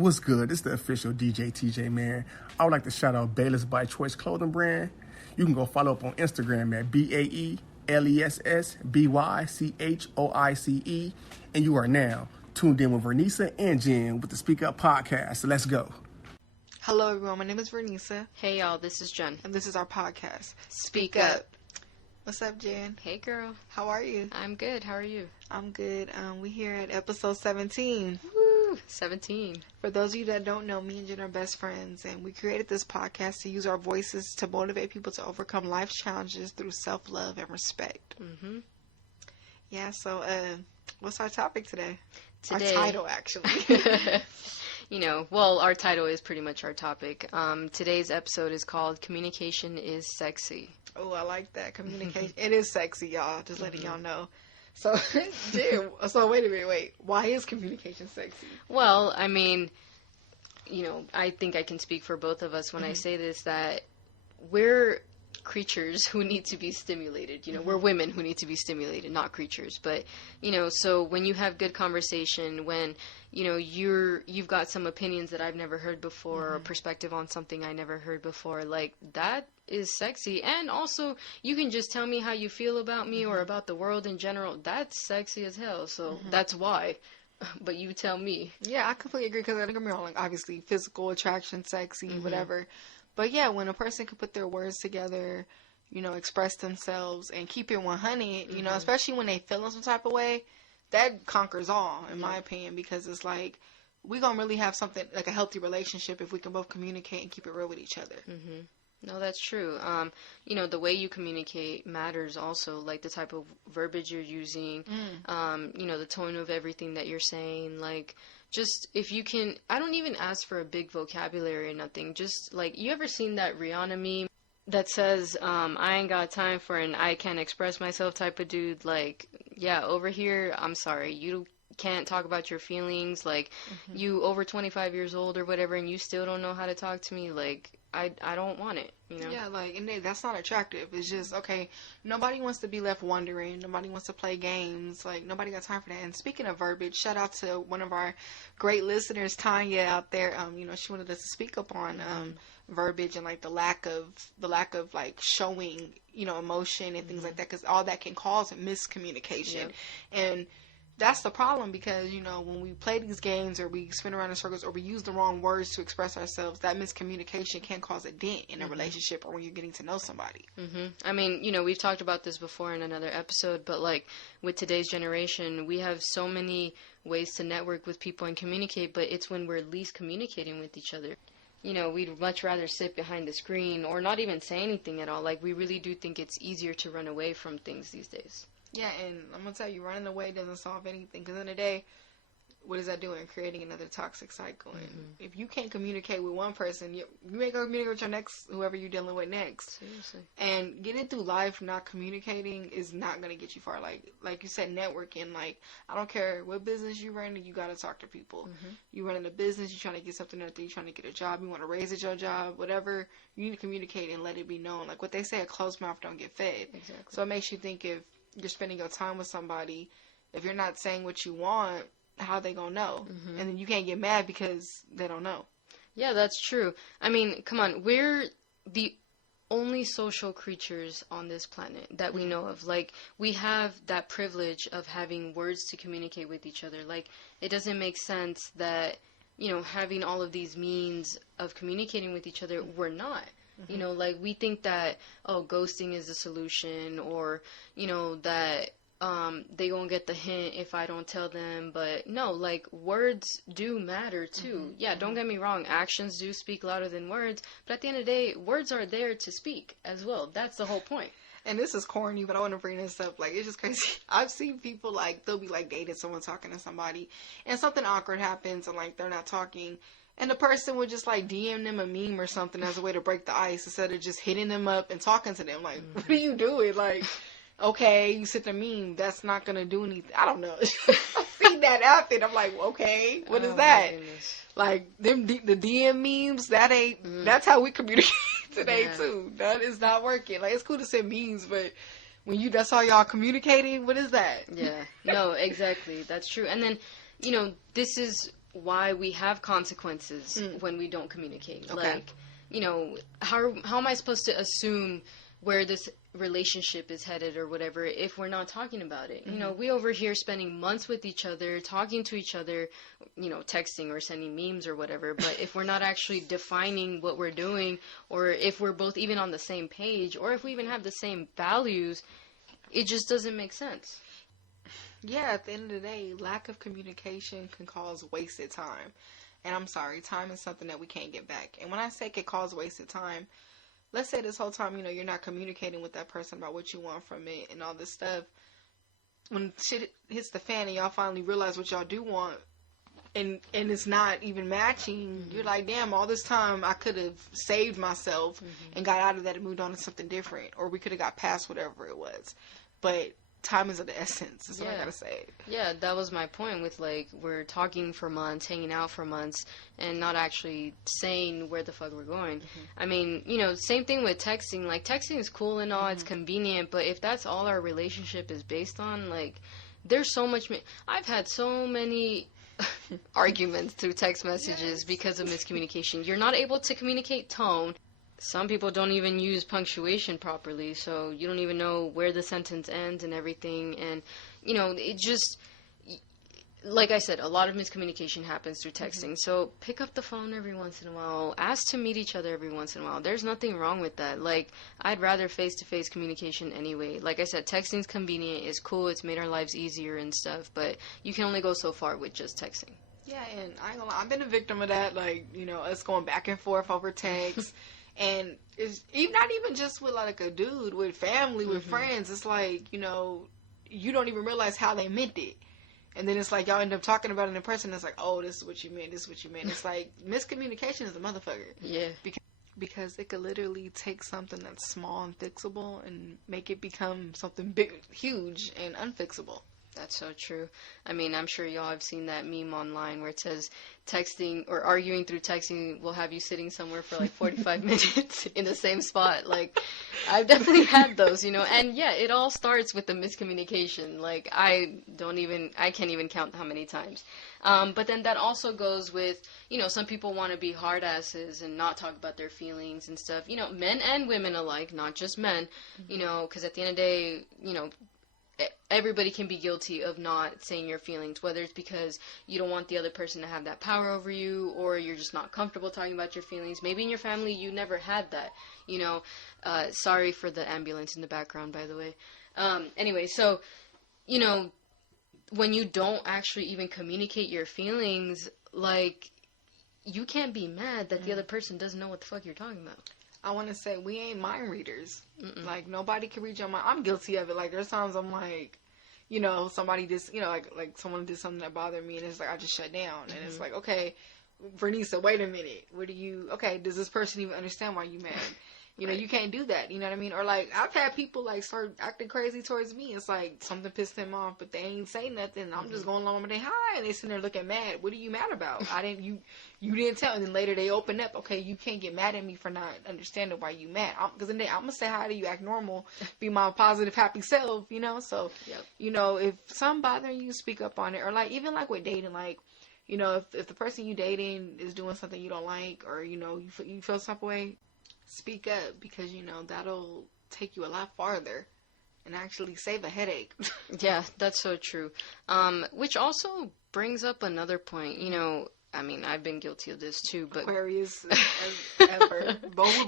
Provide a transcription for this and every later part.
What's good? It's the official DJ TJ, man. I would like to shout out Bayless by Choice clothing brand. You can go follow up on Instagram at BAELESSBYCHOICE. And you are now tuned in with Vernisa and Jen with the SpeakUp podcast. So let's go. Hello, everyone. My name is Vernisa. Hey, y'all. This is Jen. And this is our podcast, Speak Up. What's up, Jen? Hey, girl. How are you? I'm good. How are you? I'm good. We here at episode 17. Woo! 17. For those of you that don't know, me and Jen are best friends, and we created this podcast to use our voices to motivate people to overcome life's challenges through self-love and respect. Mm-hmm. Yeah, so what's our topic today? Today. Our title, actually. Our title is pretty much our topic. Today's episode is called Communication is Sexy. Oh, I like that. Communication. It is sexy, y'all. Just letting y'all know. So, Jen, wait a minute. Why is communication sexy? Well, I mean, I think I can speak for both of us when I say this, that we're creatures who need to be stimulated. We're women who need to be stimulated, not creatures. But, so when you have good conversation, when, you've got some opinions that I've never heard before, or perspective on something I never heard before, like, that is sexy. And also, you can just tell me how you feel about me or about the world in general. That's sexy as hell. So that's why. But you tell me. Yeah, I completely agree, because I think I'm wrong. Like, obviously, physical attraction, sexy, whatever. But yeah, when a person can put their words together, express themselves and keep it 100, especially when they feel in some type of way, that conquers all, in my opinion, because it's like, we're going to really have something, like a healthy relationship, if we can both communicate and keep it real with each other. Mm-hmm. No, that's true. The way you communicate matters also, like the type of verbiage you're using, the tone of everything that you're saying, like, just if you can, I don't even ask for a big vocabulary or nothing, just like, you ever seen that Rihanna meme that says, I ain't got time for an I can't express myself type of dude? Like, yeah, over here, I'm sorry, you can't talk about your feelings, like, you over 25 years old or whatever, and you still don't know how to talk to me, like, I don't want it, Yeah, like, and that's not attractive. It's just, okay, nobody wants to be left wondering. Nobody wants to play games. Like, nobody got time for that. And speaking of verbiage, shout out to one of our great listeners, Tanya, out there. She wanted us to speak up on verbiage and, like, the lack of like, showing, emotion and things like that, because all that can cause miscommunication. Yep. And that's the problem, because, when we play these games or we spin around in circles or we use the wrong words to express ourselves, that miscommunication can cause a dent in a relationship or when you're getting to know somebody. I mean, we've talked about this before in another episode, but, like, with today's generation, we have so many ways to network with people and communicate, but it's when we're least communicating with each other. We'd much rather sit behind the screen or not even say anything at all. Like, we really do think it's easier to run away from things these days. Yeah, and I'm going to tell you, running away doesn't solve anything. Because in the day, what is that doing? Creating another toxic cycle. And if you can't communicate with one person, you ain't going to communicate with your next, whoever you're dealing with next. Seriously. And getting through life not communicating is not going to get you far. Like you said, networking. Like, I don't care what business you run, you got to talk to people. You run in a business, you're trying to get something out there, you're trying to get a job, you want to raise at your job, whatever. You need to communicate and let it be known. Like what they say, a closed mouth don't get fed. Exactly. So it makes you think, if you're spending your time with somebody, if you're not saying what you want, how they gonna know? And then you can't get mad because they don't know. Yeah, that's true. I mean, come on, we're the only social creatures on this planet that we know of. Like, we have that privilege of having words to communicate with each other. Like, it doesn't make sense that, having all of these means of communicating with each other, we're not. Like, we think that, ghosting is the solution, or, that they gonna get the hint if I don't tell them. But no, like, words do matter too. Yeah, don't get me wrong, actions do speak louder than words, but at the end of the day, words are there to speak as well. That's the whole point. And this is corny, but I want to bring this up. Like, it's just crazy. I've seen people, like, they'll be, like, dating someone, talking to somebody, and something awkward happens, and, like, they're not talking. And the person would just, like, DM them a meme or something as a way to break the ice, instead of just hitting them up and talking to them. Like, what are you doing? Like, okay, you sent a meme. That's not going to do anything. I don't know. I've seen that happen. I'm like, okay, what is that? Like, the DM memes, that ain't, that's how we communicate today, too. That is not working. Like, it's cool to send memes, but when that's all y'all communicating, what is that? Yeah. No, exactly. That's true. And then, this is why we have consequences when we don't communicate. Okay. Like, you know, how am I supposed to assume where this relationship is headed or whatever if we're not talking about it? You know, we over here spending months with each other, talking to each other, you know, texting or sending memes or whatever, but if we're not actually defining what we're doing, or if we're both even on the same page, or if we even have the same values, it just doesn't make sense. Yeah, at the end of the day, lack of communication can cause wasted time. And I'm sorry, time is something that we can't get back. And when I say it can cause wasted time, let's say this whole time, you know, you're not communicating with that person about what you want from it and all this stuff. When shit hits the fan and y'all finally realize what y'all do want, and it's not even matching, you're like, damn, all this time I could have saved myself and got out of that and moved on to something different. Or we could have got past whatever it was. But time is of the essence. That's what I gotta say. Yeah, that was my point with, like, we're talking for months, hanging out for months, and not actually saying where the fuck we're going. I mean, you know, same thing with texting. Like, texting is cool and all, it's convenient, but if that's all our relationship is based on, like, there's so much... I've had so many arguments through text messages because of miscommunication. You're not able to communicate tone. Some people don't even use punctuation properly, so you don't even know where the sentence ends and everything. And, you know, it just, like I said, a lot of miscommunication happens through texting. So pick up the phone every once in a while. Ask to meet each other every once in a while. There's nothing wrong with that. Like, I'd rather face-to-face communication anyway. Like I said, texting's convenient, it's cool, it's made our lives easier and stuff, but you can only go so far with just texting. Yeah, and I ain't gonna lie, I've been a victim of that. Like, you know, us going back and forth over text. And it's not even just with, like, a dude, with family, with friends. It's like, you know, you don't even realize how they meant it. And then it's like y'all end up talking about it in person. It's like, oh, this is what you meant. This is what you meant. It's like miscommunication is a motherfucker. Yeah. Because it could literally take something that's small and fixable and make it become something big, huge and unfixable. That's so true. I mean, I'm sure y'all have seen that meme online where it says texting or arguing through texting will have you sitting somewhere for like 45 minutes in the same spot. Like, I've definitely had those, you know, and yeah, it all starts with the miscommunication. Like, I can't even count how many times. But then that also goes with, you know, some people want to be hard asses and not talk about their feelings and stuff, you know, men and women alike, not just men, you know, because at the end of the day, you know, everybody can be guilty of not saying your feelings, whether it's because you don't want the other person to have that power over you, or you're just not comfortable talking about your feelings. Maybe in your family you never had that, you know. Sorry for the ambulance in the background, by the way. Anyway, so, you know, when you don't actually even communicate your feelings, like, you can't be mad that the other person doesn't know what the fuck you're talking about. I want to say we ain't mind readers. Like, nobody can read your mind. I'm guilty of it. Like, there's times I'm like, you know, somebody just, you know, like someone did something that bothered me, and it's like I just shut down. And it's like, okay, Bernice, wait a minute. Okay, does this person even understand why you mad? You know, you can't do that. You know what I mean? Or, like, I've had people, like, start acting crazy towards me. It's like something pissed them off, but they ain't say nothing. I'm just going along with their hi, and they sitting there looking mad. What are you mad about? You didn't tell. And then later they open up. Okay, you can't get mad at me for not understanding why you mad. Because then I'm going to say hi to you, act normal, be my positive, happy self, you know? So, you know, if something bothering you, speak up on it. Or, like, even, like, with dating, like, you know, if the person you dating is doing something you don't like, or, you know, you feel some way, speak up, because, you know, that'll take you a lot farther and actually save a headache. Yeah, that's so true. Which also brings up another point. You know, I mean, I've been guilty of this too, but Aquarius as ever.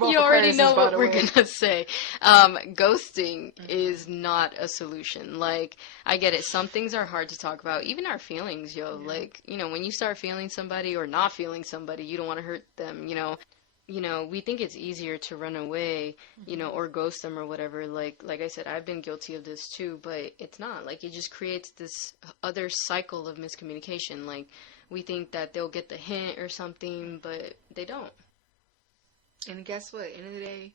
You already know what we're gonna say. Ghosting is not a solution. Like, I get it. Some things are hard to talk about. Even our feelings, yo. Yeah. Like, you know, when you start feeling somebody or not feeling somebody, you don't want to hurt them, you know. You know, we think it's easier to run away, you know, or ghost them or whatever. Like I said, I've been guilty of this too, but it's not. Like, it just creates this other cycle of miscommunication. Like, we think that they'll get the hint or something, but they don't. And guess what? At the end of the day,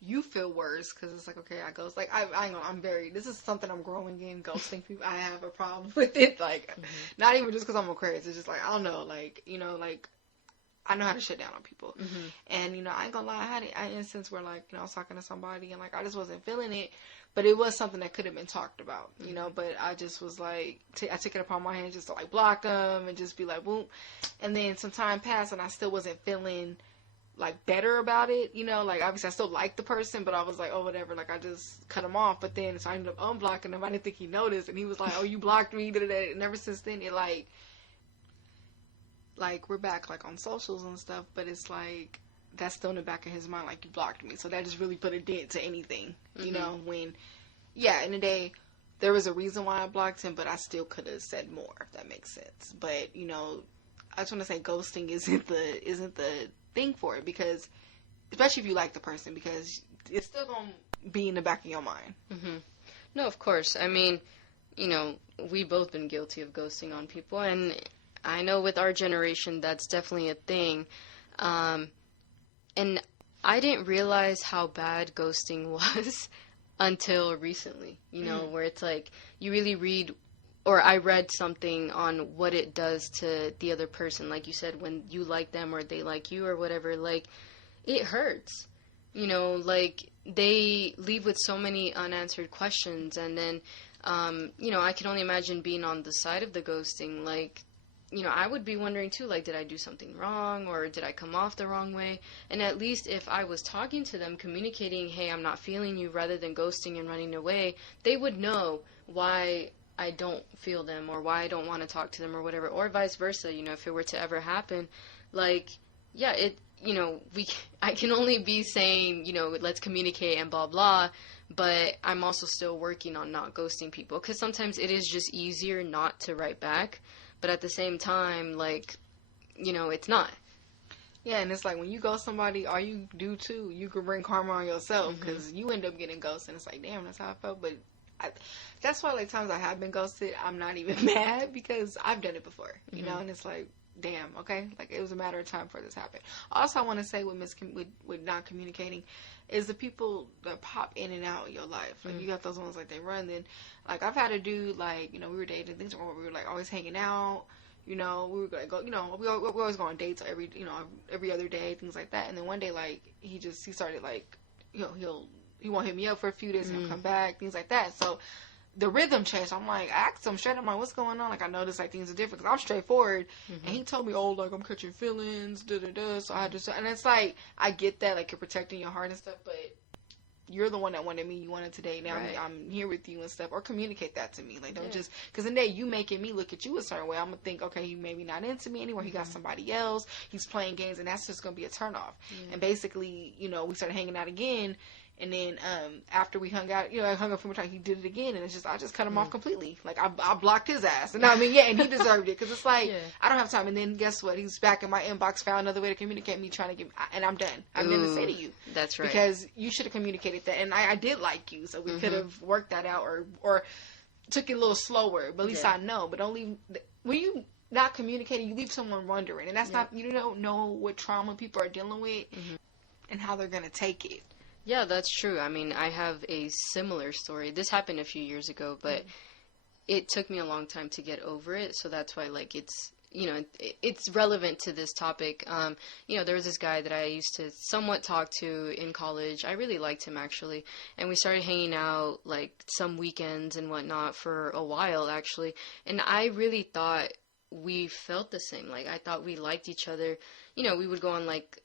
you feel worse, because it's like, okay, I ghost. Like, this is something I'm growing in, ghosting people. I have a problem with it. Like, not even just because I'm Aquarius. It's just like, I don't know, like, you know, like, I know how to shut down on people. And, you know, I ain't gonna lie, I had an instance where, like, you know, I was talking to somebody and, like, I just wasn't feeling it, but it was something that could have been talked about, you know, but I just was like, I took it upon my hand just to, like, block them and just be like, boom. And then some time passed and I still wasn't feeling, like, better about it, you know, like, obviously I still liked the person, but I was like, oh, whatever, like, I just cut him off. But then, so I ended up unblocking him. I didn't think he noticed, and he was like, oh, you blocked me, da-da-da. And ever since then, it, like, we're back, like, on socials and stuff, but it's, like, that's still in the back of his mind, like, you blocked me. So that just really put a dent to anything, you know, when, yeah, in the day, there was a reason why I blocked him, but I still could have said more, if that makes sense. But, you know, I just want to say ghosting isn't the thing for it, because, especially if you like the person, because it's still going to be in the back of your mind. No, of course. I mean, you know, we've both been guilty of ghosting on people, and I know with our generation that's definitely a thing. And I didn't realize how bad ghosting was until recently, you know, where it's like you really read, or I read something on what it does to the other person. Like you said, when you like them or they like you or whatever, like, it hurts. You know, like, they leave with so many unanswered questions. And then, you know, I can only imagine being on the side of the ghosting. Like, you know, I would be wondering too, like, did I do something wrong, or did I come off the wrong way? And at least if I was talking to them, communicating, hey, I'm not feeling you, rather than ghosting and running away, they would know why I don't feel them, or why I don't want to talk to them, or whatever, or vice versa. You know, if it were to ever happen, like, yeah, you know, I can only be saying, you know, let's communicate and blah, blah, but I'm also still working on not ghosting people, because sometimes it is just easier not to write back. But at the same time, like, you know, it's not. Yeah, and it's like when you ghost somebody, all you do too, you can bring karma on yourself, because you end up getting ghosted. And it's like, damn, that's how I felt. But that's why, like, times I have been ghosted, I'm not even mad, because I've done it before, you know. And it's like, damn, okay, like, it was a matter of time for this to happen. Also, I want to say with not communicating is the people that pop in and out of your life. Like, you got those ones, like, they run. Then, like, I've had a dude, like, you know, we were dating, things were going, we were, like, always hanging out, you know, we were going to go, you know, we always go on dates every other day, things like that. And then one day, like, he started, like, you know, he won't hit me up for a few days and he'll come back, things like that. So the rhythm changed. I'm like, I asked him straight. I'm like, what's going on? Like, I noticed, like, things are different, because I'm straightforward. And he told me, oh, like, I'm catching feelings, da-da-da. So I had to, and it's like, I get that, like, you're protecting your heart and stuff, but you're the one that wanted me. You wanted today. Now I'm here with you and stuff. Or communicate that to me. Like, don't just, because in the day you making me look at you a certain way, I'm going to think, okay, he maybe not into me anymore. He got somebody else. He's playing games, and that's just going to be a turnoff. And basically, you know, we started hanging out again. And then after we hung out, you know, I hung up for more time, he did it again, and it's just, I just cut him off completely. Like, I blocked his ass. And I mean, yeah, and he deserved it, because it's like, I don't have time. And then guess what? He's back in my inbox, found another way to communicate me, trying to get, and I'm done. I'm going to say to you. That's right. Because you should have communicated that. And I did like you, so we could have worked that out, or took it a little slower. But at least I know. But don't leave, when you not communicating, you leave someone wondering. And that's not, you don't know what trauma people are dealing with and how they're going to take it. Yeah, that's true. I mean, I have a similar story. This happened a few years ago, but it took me a long time to get over it. So that's why, like, it's, you know, it's relevant to this topic. You know, there was this guy that I used to somewhat talk to in college. I really liked him, actually. And we started hanging out, like, some weekends and whatnot for a while, actually. And I really thought we felt the same. Like, I thought we liked each other. You know, we would go on, like,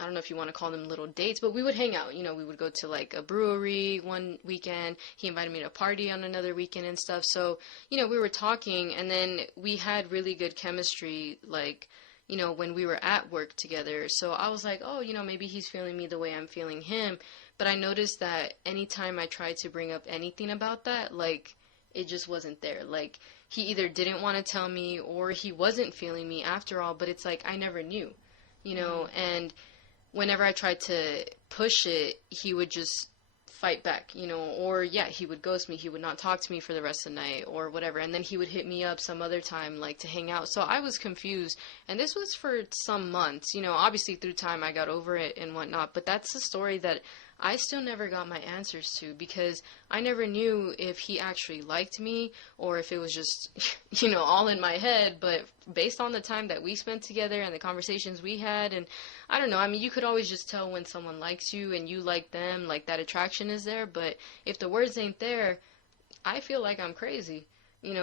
I don't know if you want to call them little dates, but we would hang out. You know, we would go to, like, a brewery one weekend. He invited me to a party on another weekend and stuff. So, you know, we were talking, and then we had really good chemistry, like, you know, when we were at work together. So I was like, oh, you know, maybe he's feeling me the way I'm feeling him. But I noticed that anytime I tried to bring up anything about that, like, it just wasn't there. Like, he either didn't want to tell me, or he wasn't feeling me after all. But it's like, I never knew, you know, and whenever I tried to push it, he would just fight back, you know, or, yeah, he would ghost me. He would not talk to me for the rest of the night or whatever. And then he would hit me up some other time, like, to hang out. So I was confused. And this was for some months. You know, obviously through time I got over it and whatnot. But that's the story that I still never got my answers to, because I never knew if he actually liked me or if it was just, all in my head. But based on the time that we spent together and the conversations we had, and I don't know, I mean, you could always just tell when someone likes you and you like them, like that attraction is there. But if the words ain't there, I feel like I'm crazy,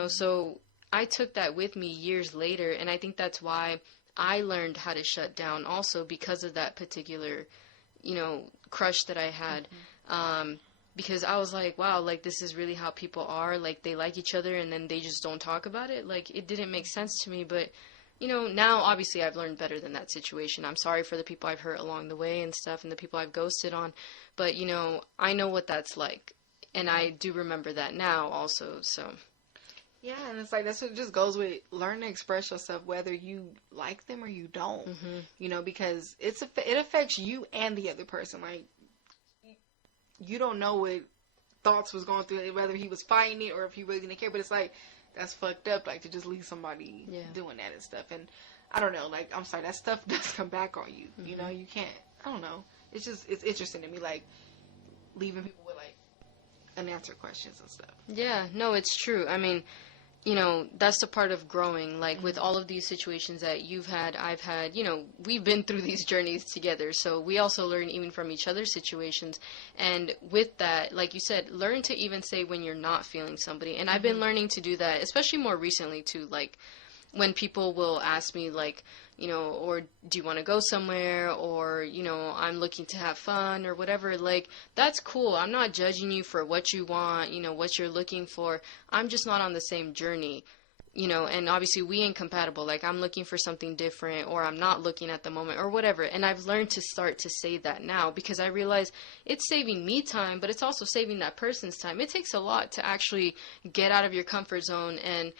so I took that with me years later, and I think that's why I learned how to shut down also, because of that particular, crush that I had. Because I was like, wow, like, this is really how people are. Like, they like each other and then they just don't talk about it. Like, it didn't make sense to me. But, now obviously I've learned better than that situation. I'm sorry for the people I've hurt along the way and stuff, and the people I've ghosted on. But, I know what that's like. And I do remember that now also, so. Yeah, and it's like, that's what just goes with learn to express yourself, whether you like them or you don't, because it affects you and the other person. Like, you don't know what thoughts was going through it, whether he was fighting it or if he really didn't care, but it's like, that's fucked up, like, to just leave somebody doing that and stuff. And I don't know, like, I'm sorry, that stuff does come back on you, you can't, I don't know. It's interesting to me, like, leaving people with, like, unanswered questions and stuff. Yeah, no, it's true. I mean, that's the part of growing, like, with all of these situations that you've had, I've had, we've been through these journeys together, so we also learn even from each other's situations. And with that, like you said, learn to even say when you're not feeling somebody. And I've been learning to do that, especially more recently too, like, when people will ask me, like, or do you want to go somewhere, or, I'm looking to have fun or whatever, like, that's cool. I'm not judging you for what you want, what you're looking for. I'm just not on the same journey, and obviously we ain't compatible. Like, I'm looking for something different, or I'm not looking at the moment, or whatever. And I've learned to start to say that now, because I realize it's saving me time, but it's also saving that person's time. It takes a lot to actually get out of your comfort zone and,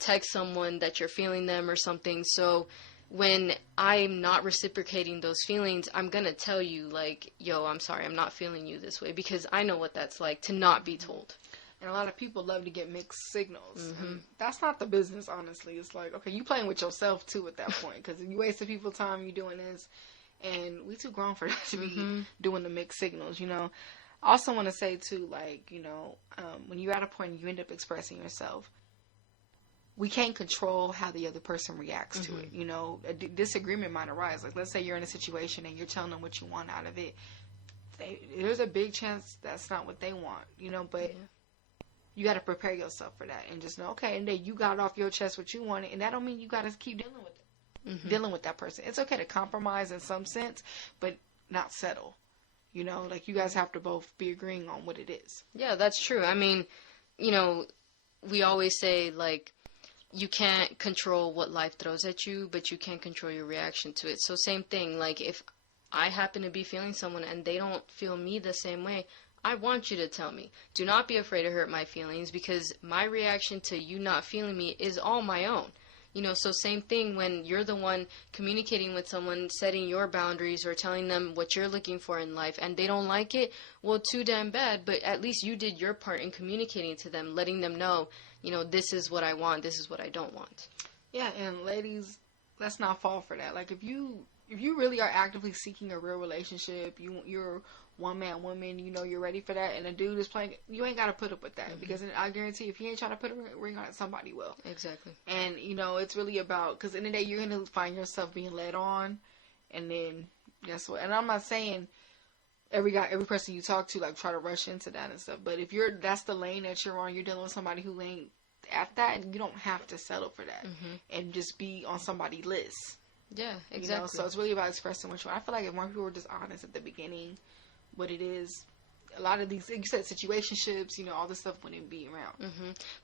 text someone that you're feeling them or something. So when I'm not reciprocating those feelings, I'm going to tell you, like, yo, I'm sorry, I'm not feeling you this way, because I know what that's like to not be told. And a lot of people love to get mixed signals. And that's not the business, honestly. It's like, okay, you playing with yourself, too, at that point. Because you wasted people's time, you doing this. And we too grown for that to be doing the mixed signals, I also want to say, too, like, when you're at a point and you end up expressing yourself, we can't control how the other person reacts to it. A disagreement might arise. Like, let's say you're in a situation and you're telling them what you want out of it. There's a big chance that's not what they want, but you got to prepare yourself for that and just know, okay, and then you got off your chest what you wanted, and that don't mean you got to keep dealing with it. Dealing with that person. It's okay to compromise in some sense, but not settle. Like, you guys have to both be agreeing on what it is. Yeah, that's true. I mean, we always say, like, you can't control what life throws at you, but you can control your reaction to it. So same thing, like, if I happen to be feeling someone and they don't feel me the same way, I want you to tell me. Do not be afraid to hurt my feelings, because my reaction to you not feeling me is all my own. So same thing when you're the one communicating with someone, setting your boundaries or telling them what you're looking for in life, and they don't like it, well, too damn bad, but at least you did your part in communicating to them, letting them know, this is what I want, this is what I don't want. Yeah, and ladies, let's not fall for that. Like, if you really are actively seeking a real relationship, you're one man, woman, you're ready for that, and a dude is playing, you ain't got to put up with that, because I guarantee if he ain't trying to put a ring on it, somebody will. Exactly. And, it's really about, because in the day, you're going to find yourself being led on, and then, guess what, and I'm not saying every person you talk to, like, try to rush into that and stuff, but if that's the lane that you're on, you're dealing with somebody who ain't at that, you don't have to settle for that, and just be on somebody's list. Yeah, exactly. So it's really about expressing what you want. I feel like if more people were just honest at the beginning, what it is, a lot of these, you said situationships, all this stuff wouldn't be around.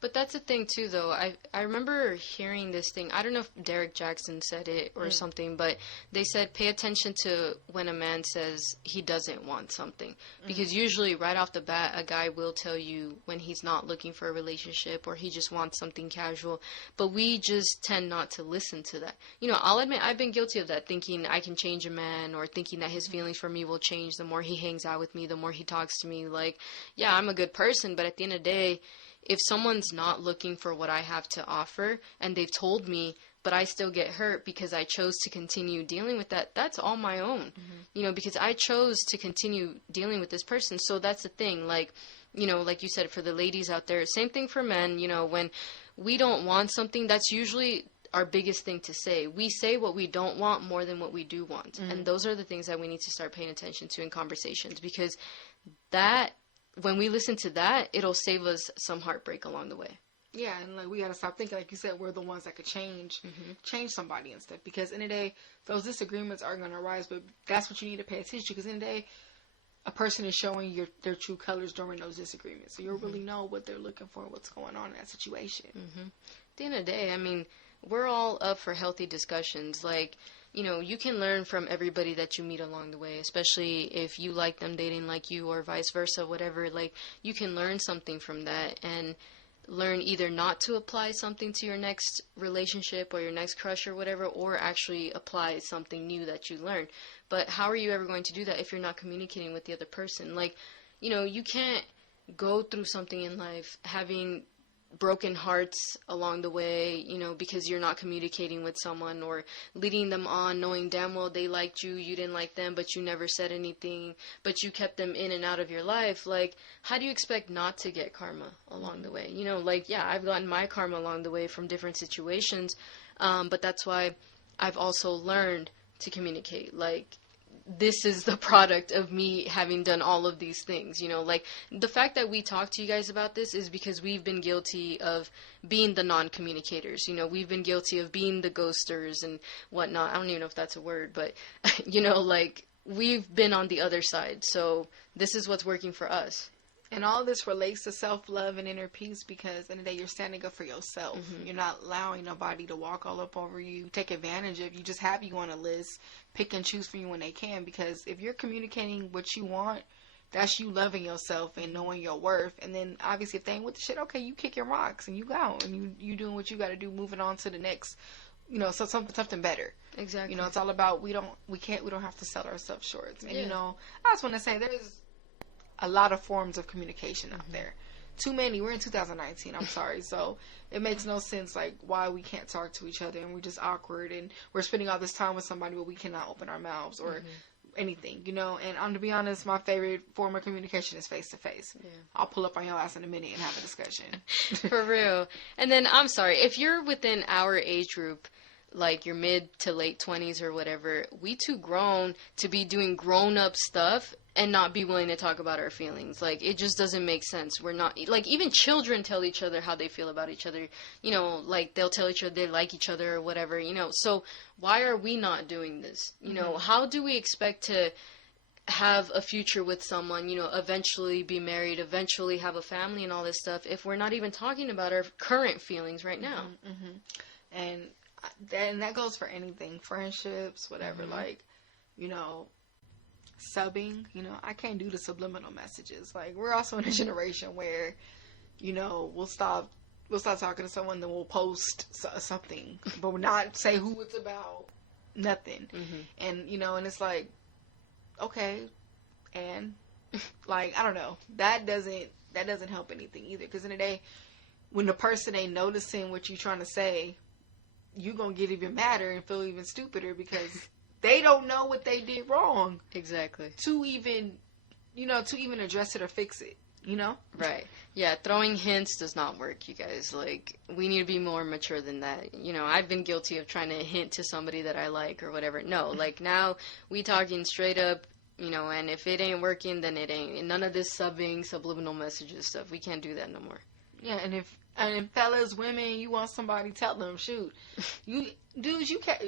But that's the thing too, though. I remember hearing this thing. I don't know if Derek Jackson said it or something, but they said pay attention to when a man says he doesn't want something, because usually right off the bat, a guy will tell you when he's not looking for a relationship or he just wants something casual. But we just tend not to listen to that. I'll admit I've been guilty of that, thinking I can change a man, or thinking that his feelings for me will change the more he hangs out with me, the more he talks to me. Like, yeah, I'm a good person, but at the end of the day, if someone's not looking for what I have to offer and they've told me, but I still get hurt because I chose to continue dealing with that, that's all my own, you know, because I chose to continue dealing with this person. So that's the thing, like, you know, like you said, for the ladies out there, same thing for men, you know, when we don't want something, that's usually our biggest thing to say. We say what we don't want more than what we do want. And those are the things that we need to start paying attention to in conversations, because that, when we listen to that, it'll save us some heartbreak along the way. Yeah, and like we gotta stop thinking, like you said, we're the ones that could change somebody and stuff. Because in the day, those disagreements are gonna arise, but that's what you need to pay attention to. Because in the day, a person is showing their true colors during those disagreements, so you'll really know what they're looking for, what's going on in that situation. At the end of the day, I mean, we're all up for healthy discussions. Like, you know, you can learn from everybody that you meet along the way, especially if you like them, they didn't like you, or vice versa, whatever. Like, you can learn something from that and learn either not to apply something to your next relationship or your next crush or whatever, or actually apply something new that you learned. But how are you ever going to do that if you're not communicating with the other person? Like, you know, you can't go through something in life having broken hearts along the way, you know, because you're not communicating with someone, or leading them on knowing damn well they liked you, you didn't like them, but you never said anything, but you kept them in and out of your life. Like, how do you expect not to get karma along the way? You know, like, yeah, I've gotten my karma along the way from different situations, but that's why I've also learned to communicate. Like, this is the product of me having done all of these things, you know, like, the fact that we talk to you guys about this is because we've been guilty of being the non-communicators, you know, we've been guilty of being the ghosters and whatnot. I don't even know if that's a word, but, you know, like, we've been on the other side, so this is what's working for us. And all this relates to self-love and inner peace, because in the day you're standing up for yourself. You're not allowing nobody to walk all up over you, take advantage of you, just have you on a list, pick and choose for you when they can. Because if you're communicating what you want, that's you loving yourself and knowing your worth. And then obviously if they ain't with the shit, okay, you kick your rocks and you go and you doing what you got to do, moving on to the next, you know, so something better. Exactly. You know, it's all about we don't have to sell ourselves short. And you know, I just want to say there's a lot of forms of communication out there. Too many. We're in 2019. I'm sorry. So it makes no sense, like, why we can't talk to each other and we're just awkward and we're spending all this time with somebody but we cannot open our mouths or anything, you know. And to be honest, my favorite form of communication is face to face. I'll pull up on your ass in a minute and have a discussion. For real. And then, I'm sorry, if you're within our age group, like your mid to late 20s or whatever, we too grown to be doing grown-up stuff and not be willing to talk about our feelings. Like, it just doesn't make sense. We're not, like, even children tell each other how they feel about each other. You know, like, they'll tell each other they like each other or whatever, you know. So why are we not doing this? You know, how do we expect to have a future with someone, you know, eventually be married, eventually have a family and all this stuff, if we're not even talking about our current feelings right now? And that goes for anything, friendships, whatever, like, you know, subbing, you know, I can't do the subliminal messages. Like, we're also in a generation where, you know, we'll stop talking to someone, then we'll post something, but we'll not say who it's about, nothing. And, you know, and it's like, okay, and, like, I don't know, that doesn't help anything either, because in the day, when the person ain't noticing what you're trying to say, you're going to get even madder and feel even stupider because they don't know what they did wrong. Exactly. To even address it or fix it, you know? Right. Yeah, throwing hints does not work, you guys. Like, we need to be more mature than that. You know, I've been guilty of trying to hint to somebody that I like or whatever. No, like, now we talking straight up, you know, and if it ain't working, then it ain't. And none of this subliminal messages stuff. We can't do that no more. Yeah, and if fellas, women, you want somebody, tell them, shoot. You dudes, you catch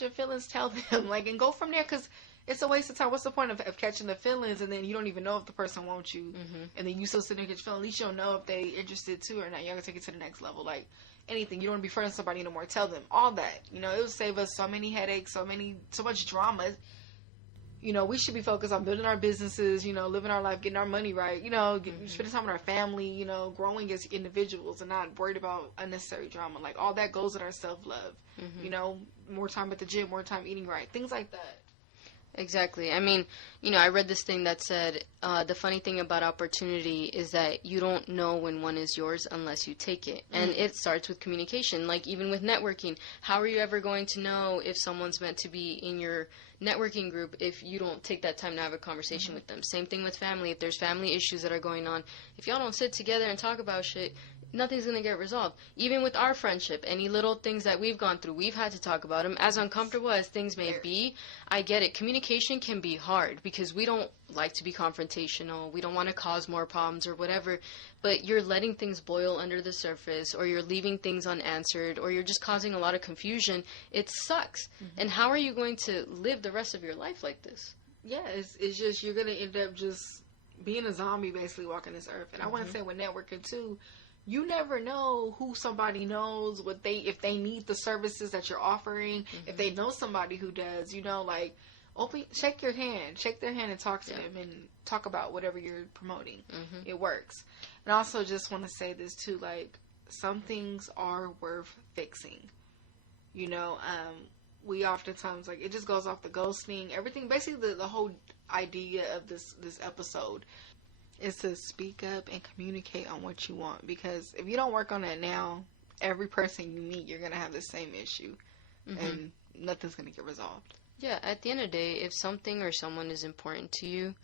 your feelings, tell them, like, and go from there, because it's a waste of time. What's the point of catching the feelings and then you don't even know if the person wants you, and then you still sitting there catch feelings? At least you'll know if they interested too or not. You're gonna take it to the next level. Like, anything, you don't want to be friends with somebody anymore. Tell them all that. You know, it would save us so many headaches, so much drama. You know, we should be focused on building our businesses, you know, living our life, getting our money right, you know, spending time with our family, you know, growing as individuals and not worried about unnecessary drama. Like, all that goes with our self-love, you know, more time at the gym, more time eating right, things like that. Exactly. I mean, I read this thing that said the funny thing about opportunity is that you don't know when one is yours unless you take it. And it starts with communication. Like, even with networking, how are you ever going to know if someone's meant to be in your networking group if you don't take that time to have a conversation with them? Same thing with family. If there's family issues that are going on, if y'all don't sit together and talk about shit, nothing's going to get resolved. Even with our friendship, any little things that we've gone through, we've had to talk about them. As uncomfortable as things may be, I get it. Communication can be hard because we don't like to be confrontational. We don't want to cause more problems or whatever. But you're letting things boil under the surface, or you're leaving things unanswered, or you're just causing a lot of confusion. It sucks. And how are you going to live the rest of your life like this? Yeah, it's just, you're going to end up just being a zombie basically walking this earth. And I want to say with networking too, you never know who somebody knows, if they need the services that you're offering, if they know somebody who does, like, shake their hand and talk to them and talk about whatever you're promoting. It works. And I also just want to say this too, like, some things are worth fixing. We oftentimes, like, it just goes off the ghosting, everything, basically the whole idea of this episode is to speak up and communicate on what you want, because if you don't work on that now, every person you meet, you're going to have the same issue, and nothing's going to get resolved. Yeah, at the end of the day, if something or someone is important to you,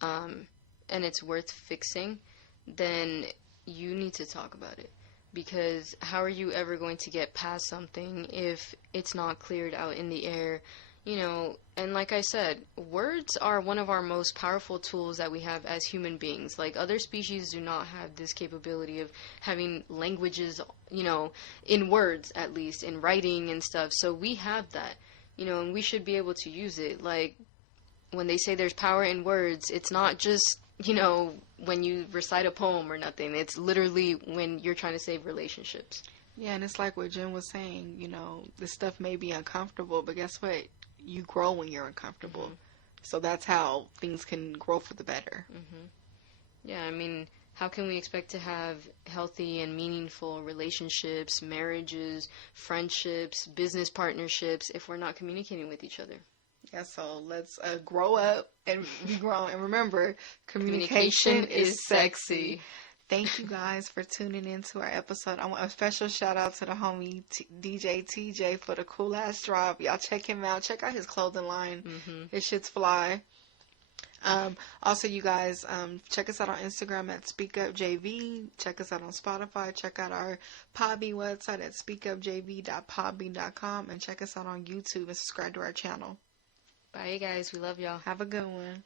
and it's worth fixing, then you need to talk about it. Because how are you ever going to get past something if it's not cleared out in the air? And like I said, words are one of our most powerful tools that we have as human beings. Like, other species do not have this capability of having languages, in words, at least, in writing and stuff. So we have that, and we should be able to use it. Like, when they say there's power in words, it's not just, when you recite a poem or nothing. It's literally when you're trying to save relationships. Yeah, and it's like what Jen was saying, this stuff may be uncomfortable, but guess what? You grow when you're uncomfortable. So that's how things can grow for the better. Yeah, I mean, how can we expect to have healthy and meaningful relationships, marriages, friendships, business partnerships if we're not communicating with each other? Yeah, so let's grow up and be grown. And remember, communication is sexy. Thank you guys for tuning in to our episode. I want a special shout out to the homie DJ TJ for the cool ass drop. Y'all check him out. Check out his clothing line. His shit's fly. Also, you guys, check us out on Instagram at SpeakUpJV. Check us out on Spotify. Check out our Podbean website at speakupjv.podbean.com. And check us out on YouTube and subscribe to our channel. Bye, guys. We love y'all. Have a good one.